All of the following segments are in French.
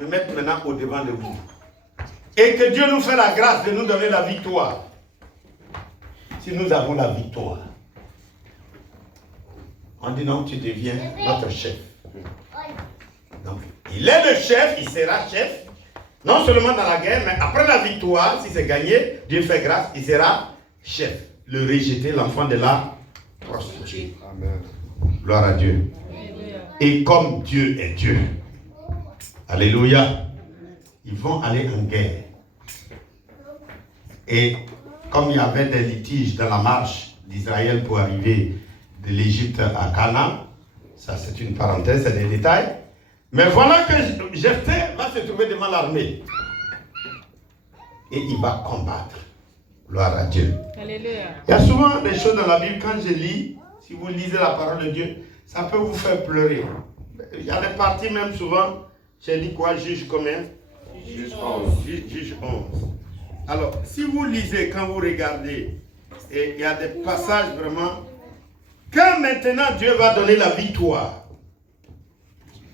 me mettre maintenant au devant de vous. Et que Dieu nous fait la grâce de nous donner la victoire. Si nous avons la victoire, on dit non, tu deviens notre chef. Donc, il est le chef, il sera chef, non seulement dans la guerre, mais après la victoire, si c'est gagné, Dieu fait grâce, il sera chef. Le rejeté, l'enfant de la prostituée. Amen. Gloire à Dieu. Et comme Dieu est Dieu, alléluia, ils vont aller en guerre. Et comme il y avait des litiges dans la marche d'Israël pour arriver de l'Égypte à Canaan, ça c'est une parenthèse, c'est des détails. Mais voilà que Jephthé va se trouver devant l'armée. Et il va combattre. Gloire à Dieu. Alléluia. Il y a souvent des choses dans la Bible, quand je lis, si vous lisez la parole de Dieu, ça peut vous faire pleurer. Il y a des parties même souvent, j'ai dit quoi, juge combien? Juge 11. Juge 11. Alors, si vous lisez, quand vous regardez, et il y a des passages vraiment, quand maintenant Dieu va donner la victoire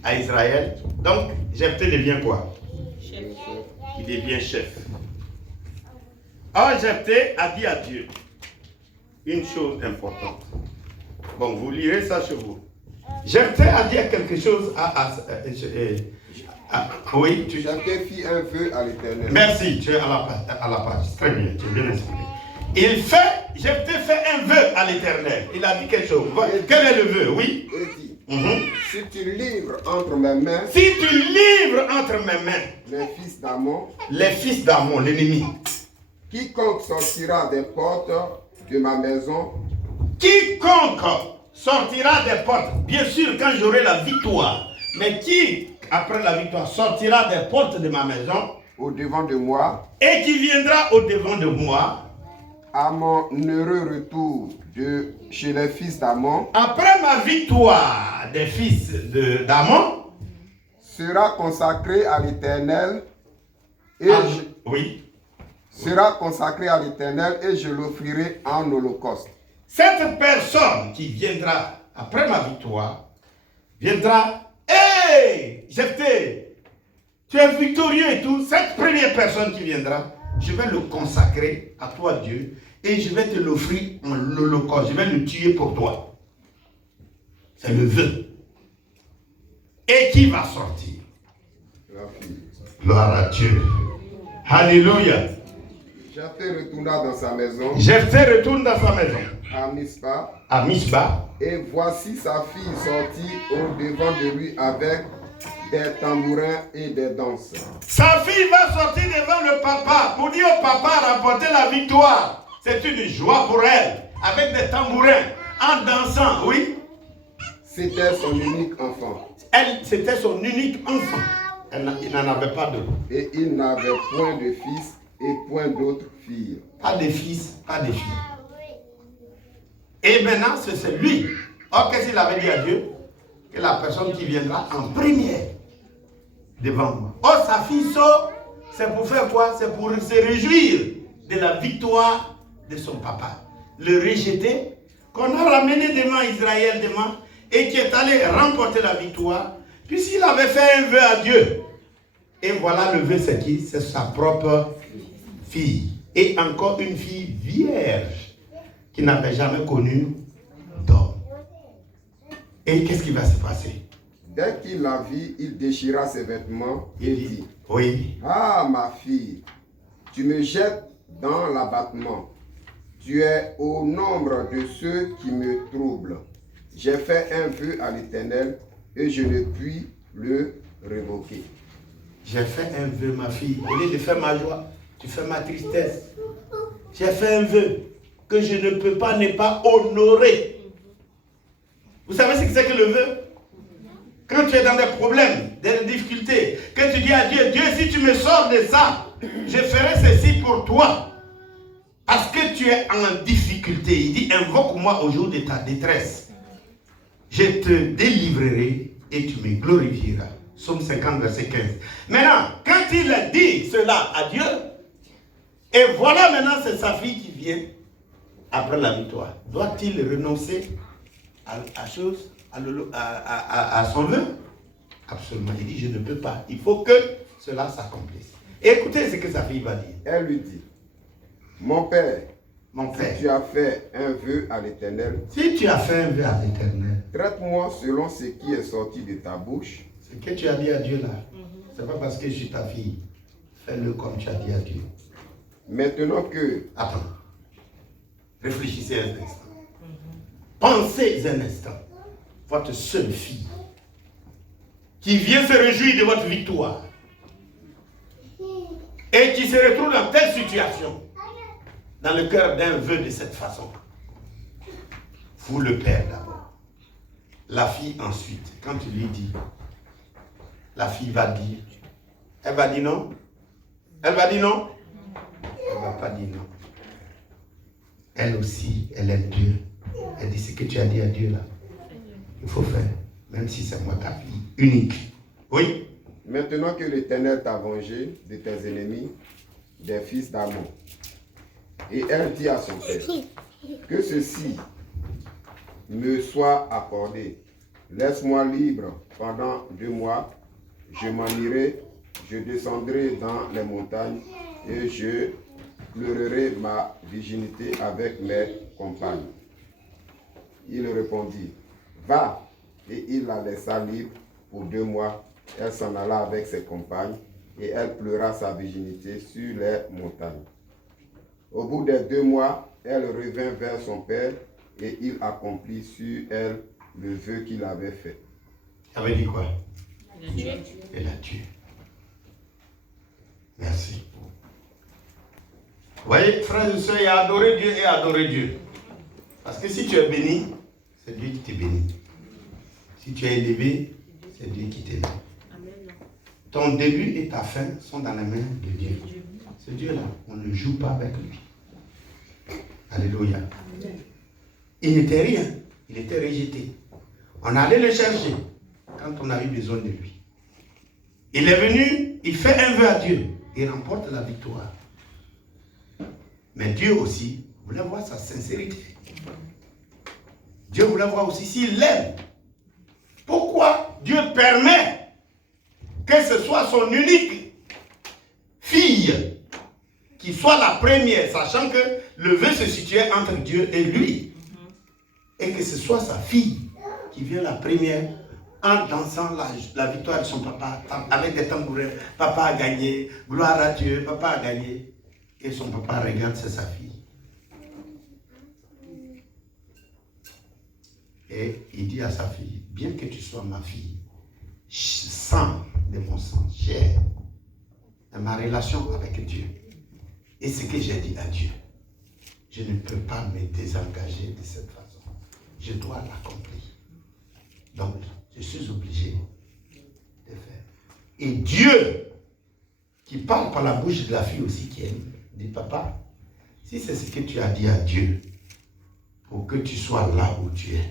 à Israël, donc Jephthé devient quoi? Chef. Il devient chef. Alors Jephthé a dit à Dieu une chose importante. Bon, vous lirez ça chez vous. Jephthé a dit quelque chose oui, Jephthé fit un vœu à l'Éternel. Merci, tu es à la page. Très bien, tu es bien expliqué. Jephthé fait un vœu à l'Éternel. Il a dit quelque chose. Quel est le vœu? Oui. Il dit, si tu livres entre mes mains, les fils d'Ammon, l'ennemi, quiconque sortira des portes de ma maison, bien sûr quand j'aurai la victoire, mais qui, après la victoire, sortira des portes de ma maison, au devant de moi, et qui viendra au devant de moi, à mon heureux retour de chez les fils d'Ammon, après ma victoire des fils d'Ammon, sera consacré à l'Éternel et sera consacré à l'Éternel et je l'offrirai en holocauste. Cette personne qui viendra après ma victoire viendra, hey, Jephthé, tu es victorieux et tout. Cette première personne qui viendra, je vais le consacrer à toi Dieu et je vais te l'offrir en holocauste. Je vais le tuer pour toi. C'est le vœu. Et qui va sortir? La fille. Gloire à Dieu. Alléluia. Jephthé retourna dans sa maison. Jephthé retourne dans sa maison. À Mispa. Et voici sa fille sortie au devant de lui avec des tambourins et des danses. Sa fille va sortir devant le papa pour dire au papa remporter la victoire. C'est une joie pour elle, avec des tambourins, en dansant, oui. C'était son unique enfant. C'était son unique enfant. Il n'en avait pas d'autre. Et il n'avait point de fils et point d'autres filles. Pas de fils, pas de filles. Et maintenant, c'est lui. Or, qu'est-ce qu'il avait dit à Dieu? Que la personne qui viendra en première devant moi. Or, sa fille sort, c'est pour faire quoi? C'est pour se réjouir de la victoire de son papa. Le rejeté, qu'on a ramené devant Israël, et qui est allé remporter la victoire, puisqu'il avait fait un vœu à Dieu. Et voilà, le vœu, c'est qui? C'est sa propre fille. Et encore une fille vierge, qui n'avait jamais connu d'homme. Et qu'est-ce qui va se passer? Dès qu'il la vit, il déchira ses vêtements et dit, oui. Ah, ma fille, tu me jettes dans l'abattement. Tu es au nombre de ceux qui me troublent. J'ai fait un vœu à l'Éternel et je ne puis le révoquer. J'ai fait un vœu, ma fille. Au lieu de faire ma joie, tu fais ma tristesse. J'ai fait un vœu que je ne peux pas ne pas honorer. Vous savez ce que c'est que le vœu? Quand tu es dans des problèmes, des difficultés, que tu dis à Dieu, Dieu, si tu me sors de ça, je ferai ceci pour toi. Parce que tu es en difficulté. Il dit, invoque-moi au jour de ta détresse. Je te délivrerai et tu me glorifieras. Psaume 50, verset 15. Maintenant, quand il a dit cela à Dieu, et voilà maintenant c'est sa fille qui vient après la victoire. Doit-il renoncer à son vœu? Absolument. Il dit, je ne peux pas. Il faut que cela s'accomplisse. Et écoutez ce que sa fille va dire. Elle lui dit, mon père, Mon père, si tu as fait un vœu à l'Éternel, si tu as fait un vœu à l'Éternel, traite-moi selon ce qui est sorti de ta bouche. ce que tu as dit à Dieu là, c'est pas parce que je suis ta fille. Fais-le comme tu as dit à Dieu. Maintenant que Attends. Réfléchissez un instant. Pensez un instant. Votre seule fille qui vient se réjouir de votre victoire et qui se retrouve dans telle situation, dans le cœur d'un vœu de cette façon. Vous le père d'abord. La fille ensuite, quand tu lui dis, la fille va dire, elle va dire non? Elle va dire non? Elle ne va pas dire non. Elle aussi, elle aime Dieu. Elle dit ce que tu as dit à Dieu là. Il faut faire, même si c'est moi ta fille unique. Oui? Maintenant que l'Éternel t'a vengé de tes ennemis, des fils d'Amon. Et elle dit à son père, que ceci me soit accordé. Laisse-moi libre pendant 2 mois. Je m'en irai, je descendrai dans les montagnes et je pleurerai ma virginité avec mes compagnes. Il répondit, va. Et il la laissa libre pour 2 mois. Elle s'en alla avec ses compagnes et elle pleura sa virginité sur les montagnes. Au bout des 2 mois, elle revint vers son père et il accomplit sur elle le vœu qu'il avait fait. Ça veut dire quoi? Dieu. Elle a Dieu. Merci. Vous voyez, frères et sœurs, il y a adorer Dieu et adorer Dieu. Parce que si tu es béni, c'est Dieu qui t'est béni. Si tu es élevé, c'est Dieu qui t'élève. Ton début et ta fin sont dans les mains de Dieu. Ce Dieu-là, on ne joue pas avec lui. Alléluia. Il n'était rien, il était rejeté. On allait le chercher quand on a eu besoin de lui. Il est venu, il fait un vœu à Dieu, il remporte la victoire. Mais Dieu aussi voulait voir sa sincérité. Dieu voulait voir aussi s'il l'aime. Pourquoi Dieu permet que ce soit son unique fille qui soit la première, sachant que le vœu se situait entre Dieu et lui, et que ce soit sa fille qui vient la première en dansant la victoire de son papa, avec des tambourins. Papa a gagné, gloire à Dieu, papa a gagné. Et son papa regarde, c'est sa fille. Et il dit à sa fille, bien que tu sois ma fille, sang de mon sang, chair, ma relation avec Dieu, et ce que j'ai dit à Dieu, je ne peux pas me désengager de cette façon. Je dois l'accomplir. Donc, je suis obligé de faire. Et Dieu, qui parle par la bouche de la fille aussi qui aime, dit, papa, si c'est ce que tu as dit à Dieu, pour que tu sois là où tu es,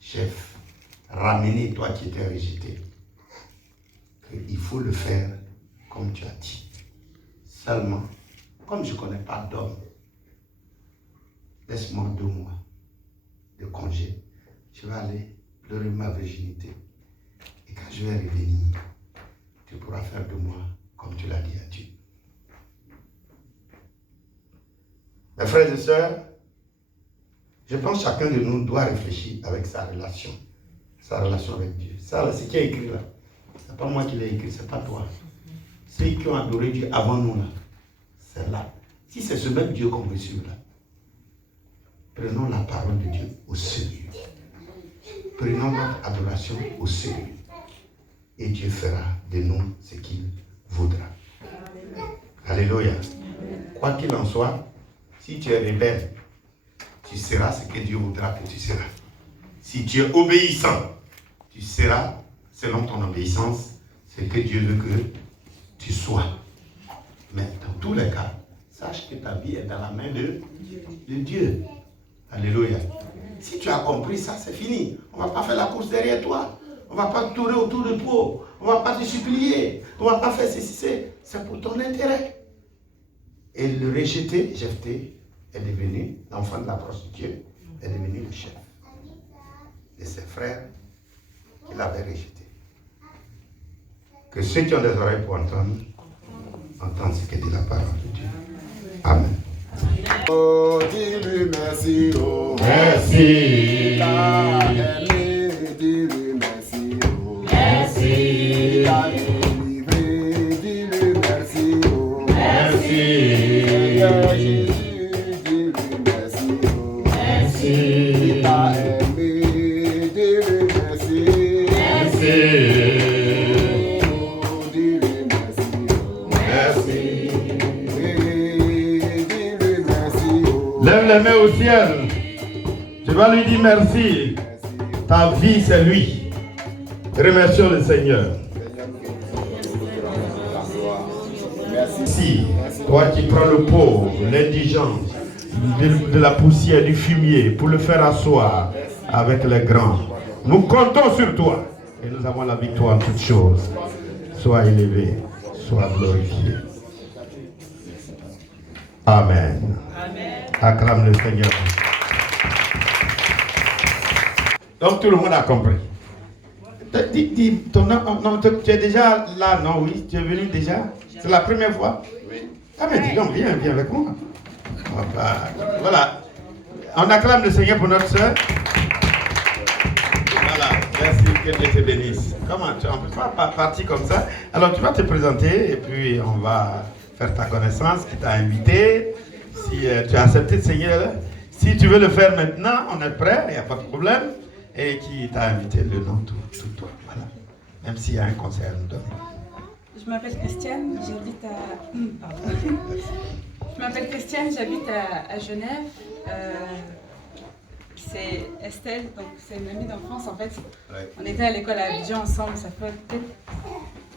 chef, ramener toi qui étais rejeté, qu'il faut le faire comme tu as dit. Seulement, comme je ne connais pas d'homme, laisse-moi 2 mois de congé. Je vais aller pleurer ma virginité. Et quand je vais revenir, tu pourras faire de moi comme tu l'as dit à Dieu. Mes frères et sœurs, je pense que chacun de nous doit réfléchir avec sa relation avec Dieu. Ça, c'est qui a écrit là. Ce n'est pas moi qui l'ai écrit, ce n'est pas toi. Ceux qui ont adoré Dieu avant nous là, c'est là. Si c'est ce même Dieu qu'on veut suivre là, prenons la parole de Dieu au sérieux. Prenons notre adoration au sérieux. Et Dieu fera de nous ce qu'il voudra. Alléluia. Quoi qu'il en soit, si tu es rebelle, tu seras ce que Dieu voudra que tu seras. Si tu es obéissant, tu seras, selon ton obéissance, ce que Dieu veut que tu sois. Mais dans tous les cas, sache que ta vie est dans la main de Dieu. Alléluia. Si tu as compris ça, c'est fini. On ne va pas faire la course derrière toi. On ne va pas te tourner autour de toi. On ne va pas te supplier. On ne va pas faire ceci. C'est pour ton intérêt. Et le rejeté, Jephthé, est devenu l'enfant de la prostituée, est devenu le chef de ses frères qui l'avaient rejeté. Que ceux qui ont des oreilles pour entendre, entendent ce que dit la parole de Dieu. Amen. Oh, dis-lui merci, oh. Merci. Il t'a aimé, dis-lui merci, oh. Merci. Il t'a délivré, dis-lui merci, oh. Merci. Seigneur Jésus, dis-lui merci, oh. Merci. Il t'a aimé, dis-lui merci. Merci. Oh, dis-lui merci, oh. Merci. Dis-lui merci, oh. Lève les mains au ciel. Tu vas lui dire merci. Ta vie, c'est lui. Remercions le Seigneur. Merci. Toi qui prends le pauvre, l'indigent, de la poussière, du fumier, pour le faire asseoir avec les grands. Nous comptons sur toi. Et nous avons la victoire en toutes choses. Sois élevé, sois glorifié. Amen. Acclame le Seigneur. Donc tout le monde a compris. Dis, ton nom, non, tu es déjà là, non, oui, tu es venu déjà. C'est la première fois. Oui. Ah mais dis donc, viens avec moi. Voilà. On acclame le Seigneur pour notre soeur. Voilà, merci, que Dieu te bénisse. Comment on ne peut pas partir comme ça. Alors tu vas te présenter et puis on va faire ta connaissance, qui t'a invité. Si tu as accepté le Seigneur, si tu veux le faire maintenant, on est prêt, il n'y a pas de problème. Et qui t'a invité, le nom, tout toi. Voilà. Même s'il y a un conseil à nous donner. Je m'appelle Christiane, j'habite à... Pardon. Je m'appelle Christiane, j'habite à Genève. C'est Estelle, donc c'est une amie d'enfance en fait. Ouais. On était à l'école à Abidjan ensemble, ça fait peut-être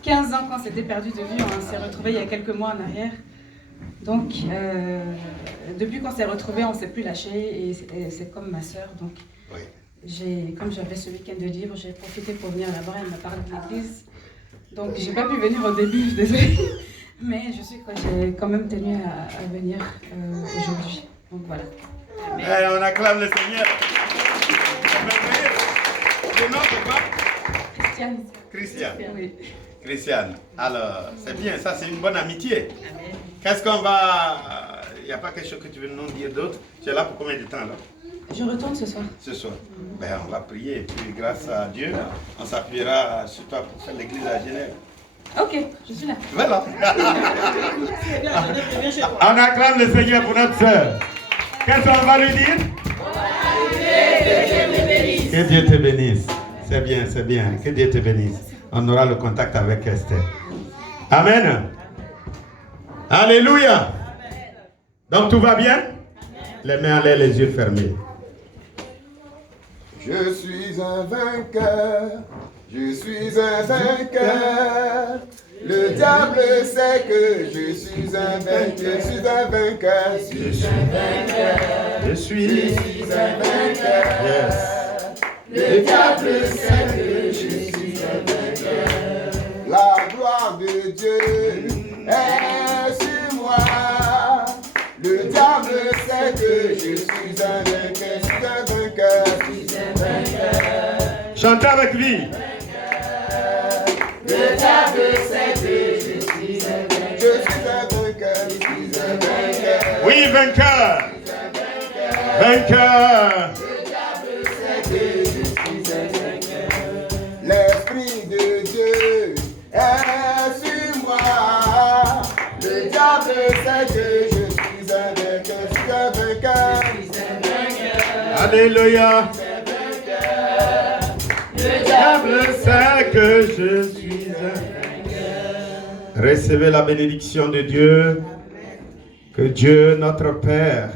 15 ans qu'on s'était perdu de vue, on s'est retrouvés il y a quelques mois en arrière. Donc, depuis qu'on s'est retrouvés, on ne s'est plus lâché et c'est comme ma sœur. Donc, Oui. comme j'avais ce week-end de libre, j'ai profité pour venir là-bas, elle m'a parlé de l'église. Donc, j'ai pas pu venir au début, je suis désolée. Mais j'ai quand même tenu à venir aujourd'hui. Donc, voilà. Et on acclame le Seigneur. Le nom c'est quoi? Christiane. Christiane. Oui. Christiane. Alors, c'est bien, ça c'est une bonne amitié. Qu'est-ce qu'on va... Il n'y a pas quelque chose que tu veux nous dire d'autre? Tu es là pour combien de temps là? Je retourne ce soir. Ce soir. Ben, on va prier et puis grâce à Dieu, on s'appuiera sur toi pour faire l'église à Genève. Ok, je suis là. Voilà. On acclame le Seigneur pour notre soeur. Qu'est-ce qu'on va lui dire? Que Dieu te bénisse. C'est bien, c'est bien. Que Dieu te bénisse. On aura le contact avec Esther. Amen. Alléluia. Donc tout va bien? Les mains en l'air, les yeux fermés. Je suis un vainqueur, je suis un vainqueur. Le diable sait que je suis un vainqueur, je suis un vainqueur, je suis un vainqueur. Je suis un vainqueur. Yes. Le diable sait que je suis un vainqueur. La gloire de Dieu est sur moi. Le diable sait que je suis un vainqueur, je suis un vainqueur, je suis un vainqueur. Chantez avec lui. Le diable sait que je suis un vainqueur, je suis un vainqueur, je suis un vainqueur. Oui, vainqueur. Vainqueur. Le diable sait que je suis un vainqueur. L'Esprit de Dieu est sur moi. Le diable sait que je suis un vainqueur, je suis un vainqueur, je suis un vainqueur. Alléluia. Le diable sait que je suis un... Recevez la bénédiction de Dieu. Que Dieu, notre Père,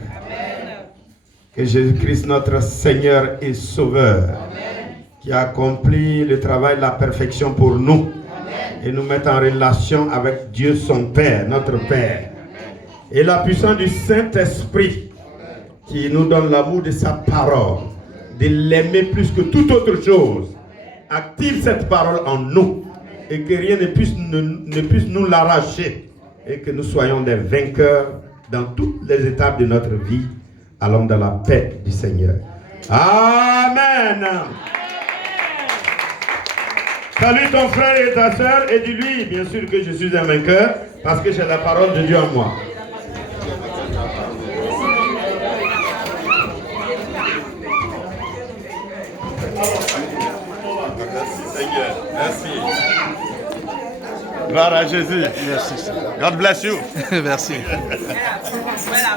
que Jésus-Christ, notre Seigneur et Sauveur, qui a accompli le travail de la perfection pour nous et nous met en relation avec Dieu, son Père, notre Père. Et la puissance du Saint-Esprit qui nous donne l'amour de sa parole, de l'aimer plus que toute autre chose, active cette parole en nous et que rien ne puisse nous l'arracher et que nous soyons des vainqueurs dans toutes les étapes de notre vie. Allons dans la paix du Seigneur. Amen. Salue ton frère et ta soeur et dis-lui, bien sûr, que je suis un vainqueur parce que j'ai la parole de Dieu en moi. Merci Seigneur. Merci. Gloire à Jésus. Merci. God bless you. Merci.